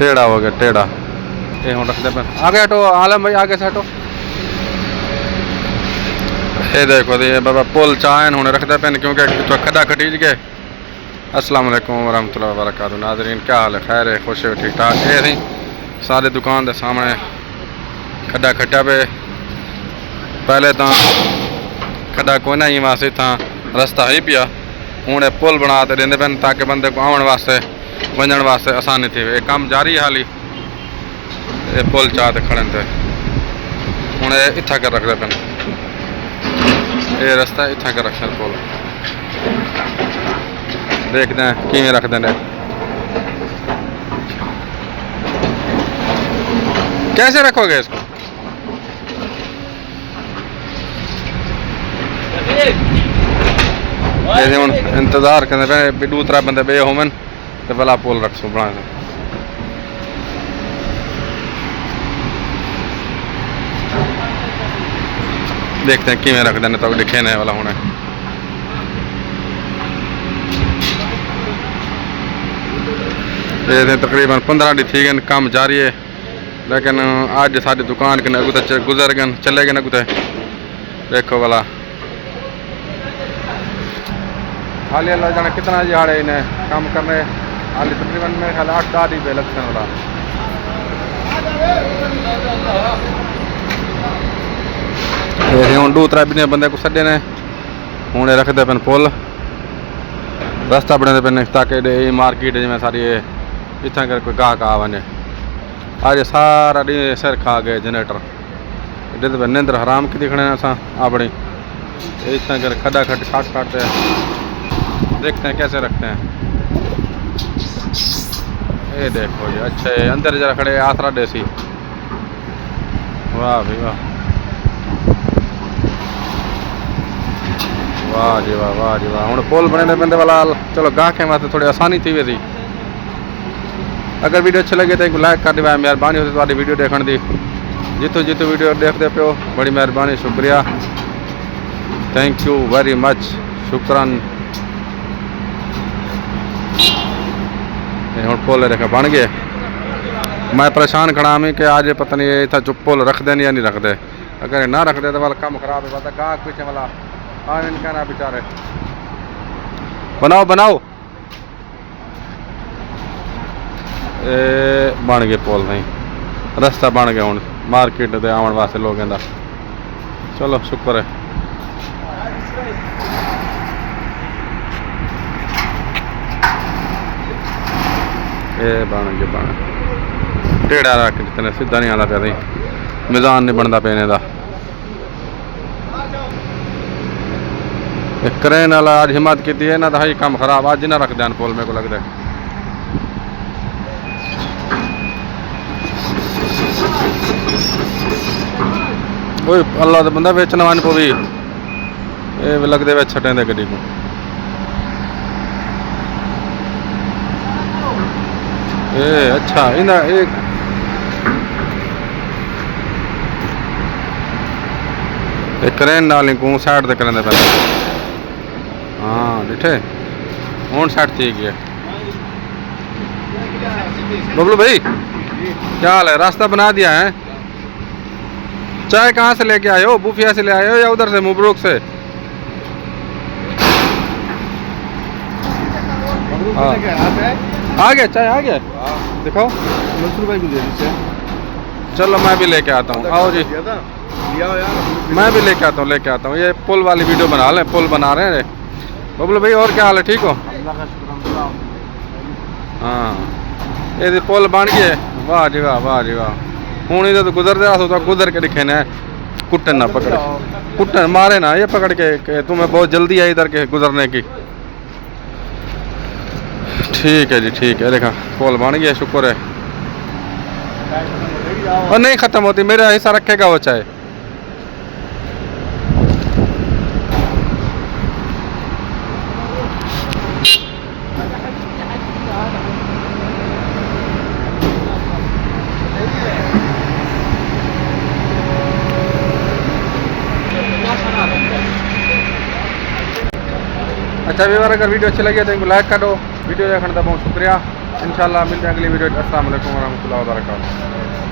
टेढ़ा हो गया टेढ़ा। ये हूँ रखते पे आगे हटो आलम भाई आगे से हटो। ये देखो ये बाबा पुल चाहन हूँ रखते पे क्योंकि तो खड्डा खटीज के। अस्सलाम वालेकुम वरहमतुल्लाहि वबरकातुहू। नाज़रीन क्या हाल है, खैर है, खुश है, ठीक ठाक। ये थी सारी दुकान के सामने खड्डा खट्टा पे पहले तो खड्डा कोई ना ही वास्ते था रास्ता ही पिया हूँ पुल बना देंदे पे ताकि बंदे को आने वास्ते वजन वास्ते आसानी थी। ये काम जारी है हाली। ये पुल चाह खड़े थे हूँ इतना कर रखते पे ये रास्ता इतना कर रखे पुल देखते हैं किमें रखते हैं। कैसे रखोगे इसको? इंतजार करने पे दूसरा बंदे बे होमन तो भला पुल रख सो बना दे। देखते हैं किमें रख देने तो दिखे नहीं वाला होना। ये तकरीबन 15 दिन थी गए काम जारी है लेकिन आज सारी दुकान के अगुते गुजर गए चले गए अगुते। देखो वाला हाली अल्लाह जाने कितना झाड़े इन्हें काम करने हाली तकरीबन मेरे ख्याल 8-10 दिन पे लगते वाला। हूँ 2-3 भी बंदे को सडे ने हूँ रखते पे पुल रास्ता बने पे ताकि मार्केट जिमें सारी इतना कर कोई गाहक आ वने। आज सारा डी सिर खा गए जनरेटर निंद्र हराम की दिखने असा अपनी इतना कर खड्डा खट काट काटते हैं। देखते हैं कैसे रखते हैं। ये देखो जी अच्छा है अंदर जरा खड़े आसरा देसी। वाह भाई वाह वाह जी वाह वाह जी वाह। हूँ पुल बने बंदे वाला चलो गाहकें वास्ते थोड़ी आसानी थी वे थी। अगर वीडियो अच्छी लगे तो एक लाइक कर दे मेहरबानी होती तुम्हारी वीडियो देखने दी। जितों जितों वीडियो देखते पे हो बड़ी मेहरबानी शुक्रिया थैंक यू वेरी मच शुक्रन। हूँ पुल रखे बन गए मैं परेशान खड़ा मैं कि आज पता नहीं इतना चुप पुल रख दें या नहीं रखते। अगर ना रखते तो वाला काम खराब है पता गाहक पीछे वाला आने कहना बेचारे बनाओ बनाओ। बन गए पुल नहीं रास्ता बन गया हूँ मार्केट के आने वास्ते लोगों का। चलो शुक्र है। ये बन गए बन टेढ़ा रख जितने सीधा नहीं आता पे मिजान नहीं बनता पेने का। क्रेन वाला आज हिम्मत की है ना तो ही काम खराब आज ना रख दें पुल मेरे को लगता है। कोई अल्लाह तो बंदा बेचना वन पो भी ये लगते वे छटे दे गड्डी को। ये अच्छा इना एक क्रेन नाल को साइड तक करें पहले। हाँ डिठे हूँ साइड थी गया। बबलू भाई क्या हाल है? रास्ता बना दिया है। चाय कहाँ से लेके आए हो? बूफिया से ले आए हो या उधर से मुबरूक से? आ गया चाय आ गया दिखाओ भाई को दे दीजिए। चलो मैं भी लेके आता हूँ आओ जी मैं भी लेके आता हूँ ये पुल वाली वीडियो बना लें पुल बना रहे हैं। बबलू भाई और क्या हाल है ठीक हो? हाँ ये पुल बन गए वाह जी वाह वाह जी वाह। हूँ इधर तो गुजर रहा तो गुजर के दिखे न कुट्टन ना पकड़ कुट्टन मारे ना ये पकड़ के तुम्हें बहुत जल्दी है इधर के गुजरने की। ठीक है जी ठीक है। देखा पुल बन गया शुक्र है और नहीं ख़त्म होती मेरा हिस्सा रखेगा वो चाहे। अच्छा व्यूअर अगर वीडियो अच्छी लगी तो इनको लाइक कर दो। वीडियो देखने का बहुत शुक्रिया। इंशाल्लाह मिलते हैं अगली वीडियो। अस्सलाम वालेकुम वरहमतुल्लाहि वबरकातुहू।